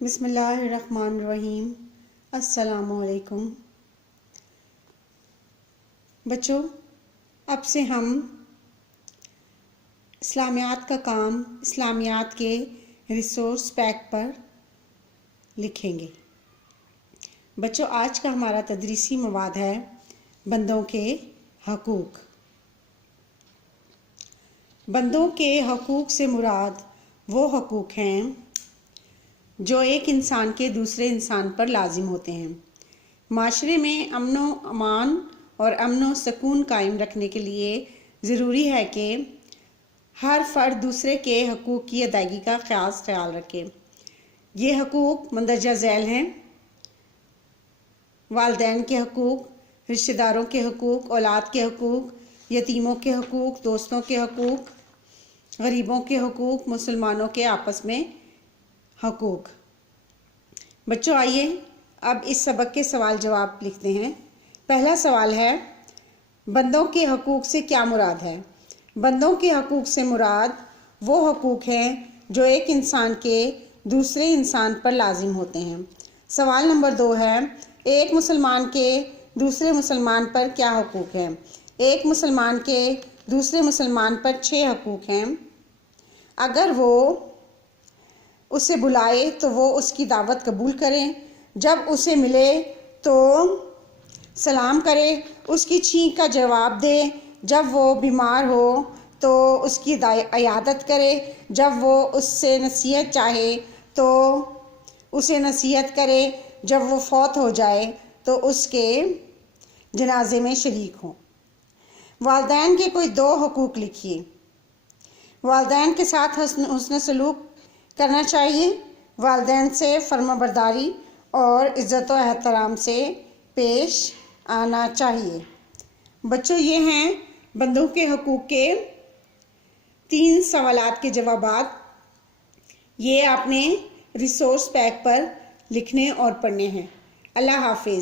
بسم اللہ الرحمن الرحیم۔ السلام علیکم بچوں، اب سے ہم اسلامیات کا کام اسلامیات کے ریسورس پیک پر لکھیں گے۔ بچوں، آج کا ہمارا تدریسی مواد ہے بندوں کے حقوق۔ بندوں کے حقوق سے مراد وہ حقوق ہیں جو ایک انسان کے دوسرے انسان پر لازم ہوتے ہیں۔ معاشرے میں امن و امان اور امن و سکون قائم رکھنے کے لیے ضروری ہے کہ ہر فرد دوسرے کے حقوق کی ادائیگی کا خاص خیال رکھے۔ یہ حقوق مندرجہ ذیل ہیں: والدین کے حقوق، رشتہ داروں کے حقوق، اولاد کے حقوق، یتیموں کے حقوق، دوستوں کے حقوق، غریبوں کے حقوق، مسلمانوں کے آپس میں حقوق۔ بچوں، آئیے اب اس سبق کے سوال جواب لکھتے ہیں۔ پہلا سوال ہے، بندوں کے حقوق سے کیا مراد ہے؟ بندوں کے حقوق سے مراد وہ حقوق ہیں جو ایک انسان کے دوسرے انسان پر لازم ہوتے ہیں۔ سوال نمبر 2 ہے، ایک مسلمان کے دوسرے مسلمان پر کیا حقوق ہیں؟ ایک مسلمان کے دوسرے مسلمان پر 6 حقوق ہیں۔ اگر وہ اسے بلائے تو وہ اس کی دعوت قبول کریں، جب اسے ملے تو سلام کرے، اس کی چھینک کا جواب دے، جب وہ بیمار ہو تو اس کی عیادت کرے، جب وہ اس سے نصیحت چاہے تو اسے نصیحت کرے، جب وہ فوت ہو جائے تو اس کے جنازے میں شریک ہوں۔ والدین کے کوئی 2 حقوق لکھیے۔ والدین کے ساتھ حسن سلوک کرنا چاہیے۔ والدین سے فرما برداری اور عزت و احترام سے پیش آنا چاہیے۔ بچوں، یہ ہیں بندوں کے حقوق کے 3 سوالات کے جوابات۔ یہ آپ نے ریسورس پیک پر لکھنے اور پڑھنے ہیں۔ اللہ حافظ۔